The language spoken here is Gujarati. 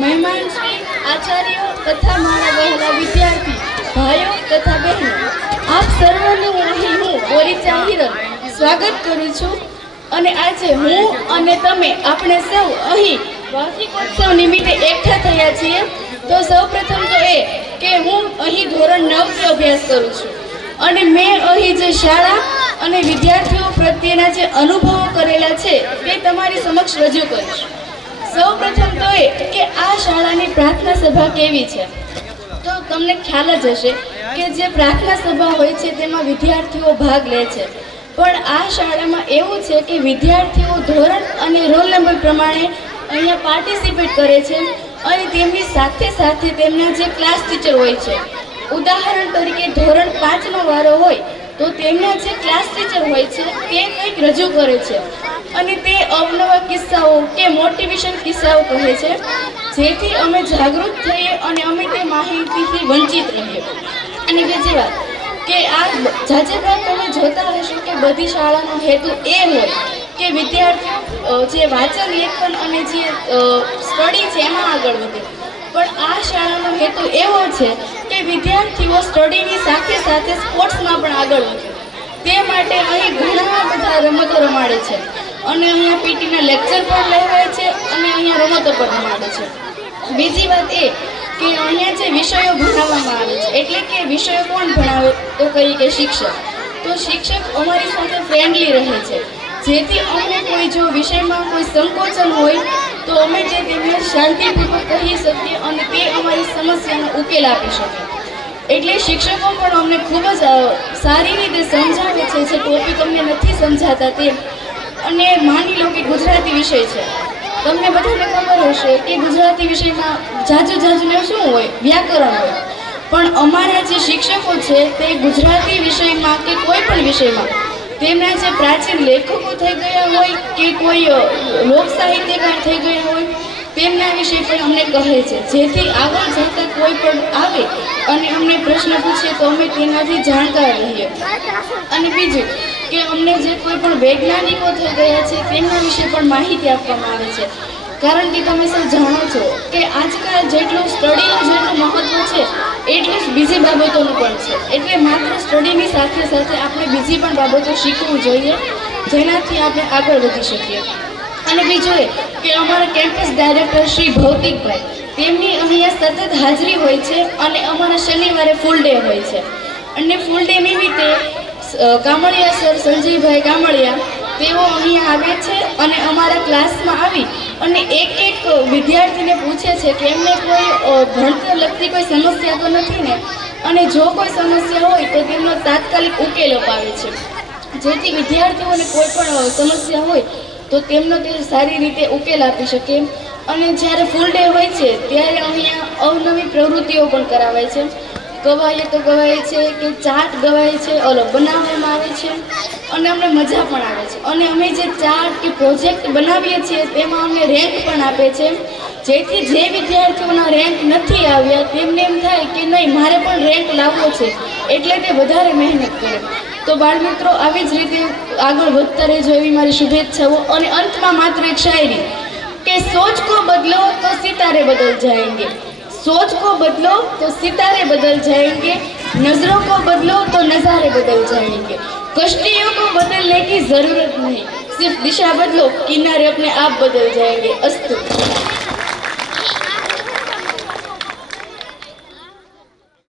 મહેમાન શ્રી, આચાર્યો તથા મારા વહેલા વિદ્યાર્થી ભાઈઓ તથા બહેનો, આપ સર્વનું અહીં હું બોરીચા હિરલ સ્વાગત કરું છું. અને આજે હું અને તમે આપણે સૌ અહીં વાર્ષિકોત્સવ નિમિત્તે એકઠા થયા છીએ. તો સૌપ્રથમ તો એ કે હું અહીં ધોરણ 9 થી અભ્યાસ કરું છું અને મેં અહીં જે શાળા અને વિદ્યાર્થીઓ પ્રત્યેના જે અનુભવો કરેલા છે તે તમારી સમક્ષ રજૂ કરીશ. સૌપ્રથમ તો એ કે આ શાળાની પ્રાર્થના સભા કેવી છે. તો તમને ખ્યાલ જ હશે કે જે પ્રાર્થના સભા હોય છે તેમાં વિદ્યાર્થીઓ ભાગ લે છે. પણ આ શાળામાં એવું છે કે વિદ્યાર્થીઓ ધોરણ અને રોલ નંબર પ્રમાણે અહીંયા પાર્ટિસિપેટ કરે છે અને તેમની સાથે સાથે તેમના જે ક્લાસ ટીચર હોય છે, ઉદાહરણ તરીકે ધોરણ 5નો વારો હોય તો તેમના જે ક્લાસ ટીચર હોય છે તે કંઈક રજૂ કરે છે અને તે અવનવા કિસ્સાઓ કે મોટિવેશન કિસ્સાઓ કહે છે, જેથી અમે જાગૃત થઈએ અને અમે તે માહિતીથી વંચિત રહીએ. અને બીજી વાત કે આ જાજેભાઈ તમે જોતા હશો કે બધી શાળાનો હેતુ એ હોય કે વિદ્યાર્થીઓ જે વાંચન લેખન અને જે સ્ટડી છે એમાં આગળ વધે. પણ આ શાળાનો હેતુ એવો છે કે વિદ્યાર્થીઓ સ્ટડીની સાથે સાથે સ્પોર્ટ્સમાં પણ આગળ વધે. તે માટે અહીં ઘણા બધા રમતો રમાડે છે અને અહીંયા પીટીના લેક્ચર પણ લેવાય છે અને અહીંયા રમતો પણ રમાડે છે. બીજી વાત એ કે અહીંયા જે વિષયો ભણાવવામાં આવે છે, એટલે કે વિષયો કોણ ભણાવે તો કહીએ કે શિક્ષક. તો શિક્ષક અમારી સાથે ફ્રેન્ડલી રહે છે, જેથી અમને કોઈ જો વિષયમાં કોઈ સંકોચન હોય તો અમે તે તેમને શાંતિપૂર્વક કહી શકીએ અને તે અમારી સમસ્યાનો ઉકેલ આપી શકે. એટલે શિક્ષકો પણ અમને ખૂબ જ સારી રીતે સમજાવે છે જે ટોપિક અમને નથી સમજાતા તે. અને માની લો કે ગુજરાતી વિષય છે, તમને બધાને ખબર હશે કે ગુજરાતી વિષયમાં જાજુ શું હોય, વ્યાકરણ હોય. પણ અમારા જે શિક્ષકો છે તે ગુજરાતી વિષયમાં કે કોઈ પણ વિષયમાં તેમના જે પ્રાચીન લેખકો થઈ ગયા હોય કે કોઈ લોક સાહિત્યકાર થઈ ગયા હોય તેમના વિશે પણ અમને કહે છે, જેથી આગળ જતાં કોઈ પણ આવે અને અમને પ્રશ્ન પૂછે તો અમે તેનાથી જાણકાર રહીએ. અને બીજું કે અમને જે કોઈ પણ વૈજ્ઞાનિકો થઈ ગયા છે તેમના વિશે પણ માહિતી આપવામાં આવે છે. કારણ કે તમે સૌ જાણો છો કે આજકાલ જેટલું સ્ટડીનું જેટલું મહત્ત્વ છે એટલું જ બીજી બાબતોનું પણ છે. એટલે માત્ર સ્ટડીની સાથે સાથે આપણે બીજી પણ બાબતો શીખવું જોઈએ જેનાથી આપણે આગળ વધી શકીએ. અને બીજું એ કે અમારા કેમ્પસ ડાયરેક્ટર શ્રી ભૌતિકભાઈ તેમની અહીંયા સતત હાજરી હોય છે અને અમારા શનિવારે ફૂલ ડે હોય છે. અને ફૂલ ડે નિમિત્તે કામળિયા સર સંજયભાઈ કામળિયા તેઓ અહીં આવે છે અને અમારા ક્લાસમાં આવી અને એક વિદ્યાર્થીને પૂછે છે કે એમને કોઈ ભણતર લગતી કોઈ સમસ્યા તો નથી ને, અને જો કોઈ સમસ્યા હોય તો તેમનો તાત્કાલિક ઉકેલ અપાવે છે, જેથી વિદ્યાર્થીઓને કોઈ પણ સમસ્યા હોય તો તેમનો તે સારી રીતે ઉકેલ આપી શકે. અને જ્યારે ફૂલ ડે હોય છે ત્યારે અહીંયા અવનવી પ્રવૃત્તિઓ પણ કરાવાય છે. કવાયતો ગવાય છે કે ચાર્ટ ગવાય છે, બનાવવામાં આવે છે અને અમને મજા પણ આવે છે. અને અમે જે ચાર્ટ કે પ્રોજેક્ટ બનાવીએ છીએ તેમાં અમને રેન્ક પણ આપે છે, જેથી જે વિદ્યાર્થીઓના રેન્ક નથી આવ્યા તેમને એમ થાય કે નહીં મારે પણ રેન્ક લાવવો છે, એટલે તે વધારે મહેનત કરે. તો બાળમિત્રો આવી જ રીતે આગળ વધતા રહેજો એવી મારી શુભેચ્છાઓ. અને અંતમાં માત્ર એક શાયરી કે સોચ કો બદલો તો સિતારે બદલ જાएंगे, सोच को बदलो तो सितारे बदल जाएंगे, नजरों को बदलो तो नज़ारे बदल जाएंगे, कश्तियों को बदलने की ज़रूरत नहीं, सिर्फ दिशा बदलो किनारे अपने आप बदल जाएंगे. अस्तु.